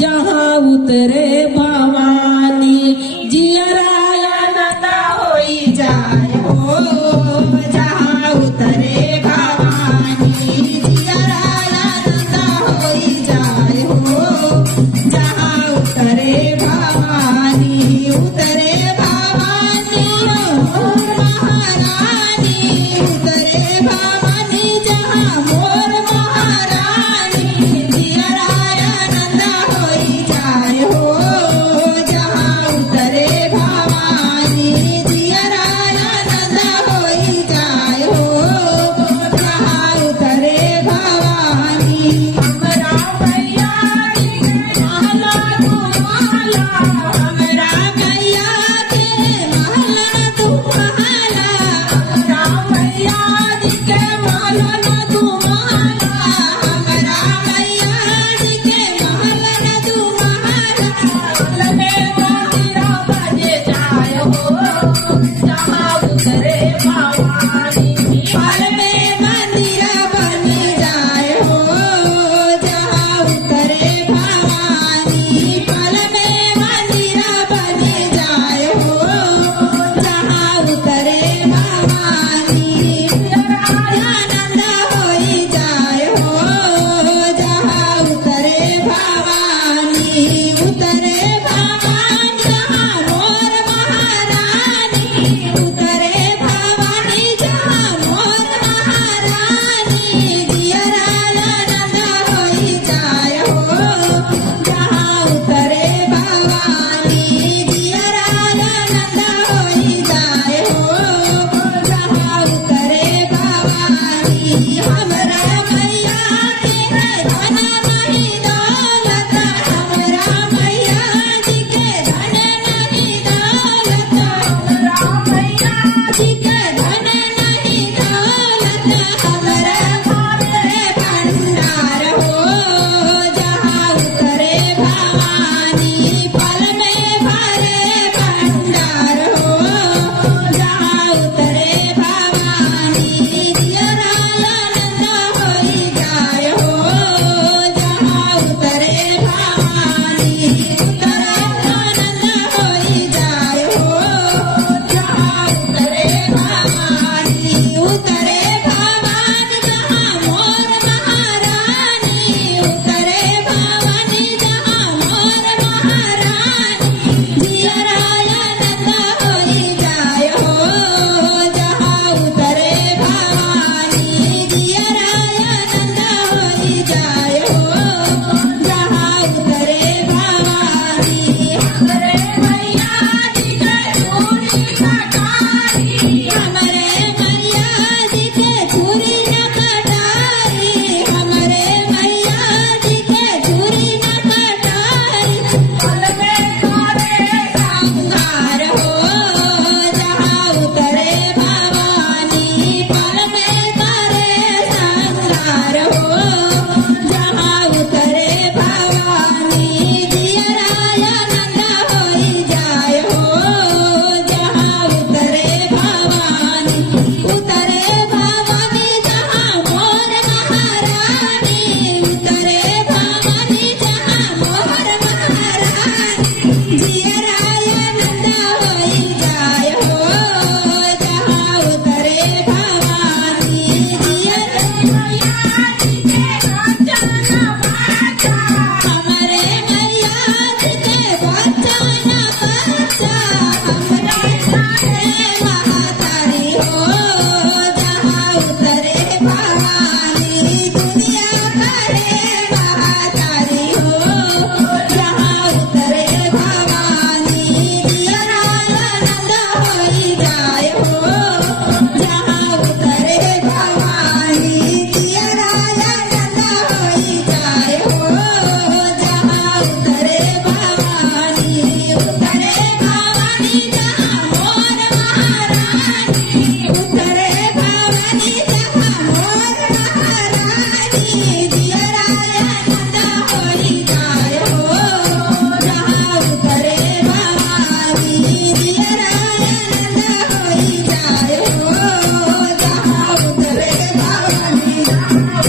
जहाँ उतरे भवानी जियराया नंदा होई जाए हो। जहाँ उतरे भवानी जियराया नंदा होई जाए हो। जहाँ उतरे भवानी उतरे भवानी मोर महारानी उतरे भवानी जहाँ मोर महारानी जियराया नंदा होई जाए हो। जहाँ उतरे भवानी जियराया नंदा होई जाए हो। जहाँ उतरे भवानी हमरा मैया जी के महला तुम्हारा हमरा मैया के महला तुम्हारा हमरा मैया जी के महला तुम्हारा हमरा मैया जी के महला तुम्हारा पल में मंदिरा बजे जाए हो। जहाँ उतरे भवानी पल में मंदिरा बने जाए हो। जहाँ उतरे भवानी पल में मंदिरा बने जाए हो। जहाँ उतरे भवानी आनंद होई जाए हो। जहाँ उतरे भवानी उतरे भवानी जहाँ मोर महारानी उतरे भवानी जहाँ मोर महारानी जियराया नंद होई जाए हो। जहाँ उतरे भवानी जियराया नंद होई जाए हो। जहाँ उतरे भवानी हमरा मैया के धन नहीं दौलत हमरा मैया जी के धन नहीं दौलत हमरा मैया जी के धन नहीं दौलत हमरा घरे भंडार हो। जहाँ उतरे भवानी पल में भरे भंडार हो। जहाँ उतरे भवानी जियराया नंद होई जाए हो। जहाँ उतरे भवानी उतरे आनंद होई जाए हो। जहाँ उतरे भवानी उतरे भवानी जहाँ मोर महारानी उतरे भवानी जहाँ मोर महारानी जियराया नंद होई जाए हो। जहाँ उतरे भवानी जियराया नंद होई जाए हो। जहाँ उतरे भवानी हमरे मैया जी के चूड़ी कटारी हमरे मैया जी के चूड़ी न कटारी हमरे मैया जी के चूड़ी न कटारी पल में करे श्रृंगार हो। जहाँ उतरे भवानी पल में करे श्रृंगार हो। जहाँ उतरे भवानी जियराया नंद होई जाए हो। जहाँ उतरे भवानी जहाँ मोर महारानी उतरे भवानी जहाँ मोर महारानी जियराया नंद होई जाए हो। जहाँ उतरे भवानी जियराया जी के वचन बाचा हमरे मैया जी के वचन बाचा हमरे सारे महातारी हो। जहाँ उतरे भवानी दुनिया करे महातारी हो। जहाँ उतरे भवानी जियराया नंद होई जाए हो। जहाँ उतरे भवानी जियराया नंद होई जाए हो। जहाँ उतरे भवानी जहाँ मोर महारानी उतरे भवानी जहाँ मोर महारानी